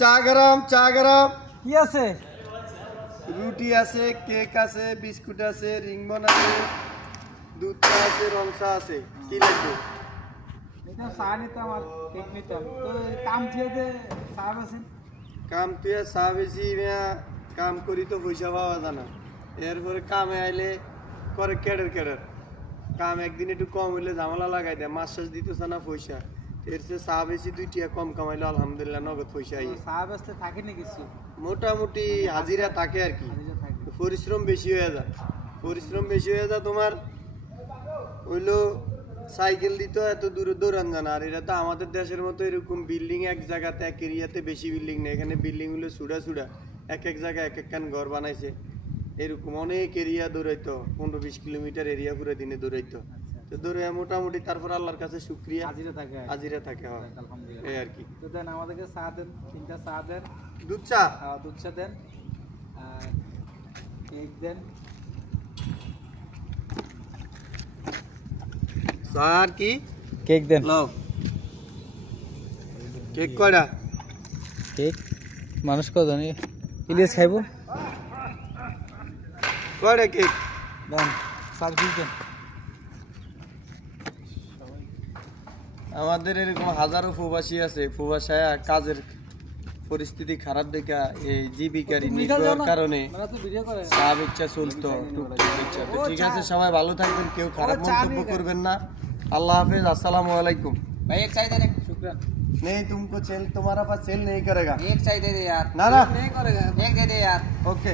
চা গরম কি আছে? রুটি আছে, কেক আছে, বিস্কুট আছে, রিংবন আছে, দুধ চা আছে, রং চা আছে। কি লাগবে? নিতাম চা নিতাম আর কেক নিতাম। তো কাম থিয়ে চা বেছেন? কাম তুই চা বেশি কাম করি তো পয়সা পাওয়া যায় না। এরপরে কামে আইলে করে কেডের কাম একদিন একটু কম হইলে ঝামেলা লাগাই দেয়, মাস শেষ দিতেছে না পয়সা। এর চেয়ে চা বেশি 2 টাকা কম কামাইলে আলহামদুলিল্লাহ নগদ পয়সা আই। চা বেচতে থাকে না কিছু? মোটামুটি হাজিরা থাকে আর কি। পরিশ্রম বেশি হয়ে যায় তোমার হইলো সাইকেল দিত এত দূরে দৌড়ান জানা। আর এটা তো আমাদের দেশের মতো এরকম বিল্ডিং এক জায়গাতে এক এরিয়াতে বেশি বিল্ডিং নেই। এখানে বিল্ডিং হলো সুডা এক জায়গায় এক একখান ঘর বানাইছে। এরকম অনেক এরিয়া দৌড়াইতো, 15-20 কিলোমিটার এরিয়া পুরো দিনে দৌড়াইতো। তো দৌড়ে মোটামুটি তারপর আল্লাহর কাছে শুকরিয়া হাজিরা থাকে এই আর কি। তো দেন আমাদেরকে চা দেন, 3টা চা দেন। দুধ চা? দুধ চা দেন আর কেক দেন। চা আর কি? কেক দেন। নাও কেক কয়টা? কেক মানুষ কজন? ইলিয়াস খাইবো? কয়টা কেক দেন, সার্ভিস দেন। আমাদের এরকম হাজারো প্রবাসী আছে, প্রবাসায় কাজের পরিস্থিতি খারাপ দেখা এই জীবিকার নির্বাহের কারণে চা বেচা চলতো টুকটাক বেচা। তো ঠিক আছে, সবাই ভালো থাকবেন, কেউ খারাপ মন্তব্য করবেন না। আল্লাহ हाफिज, अस्सलाम वालेकुम। भाई एक चाय दे दे। शुक्रिया। नहीं तुमको सेल, तुम्हारा पास सेल नहीं करेगा। एक चाय दे दे यार। ना नहीं करेगा। एक दे दे यार। ओके।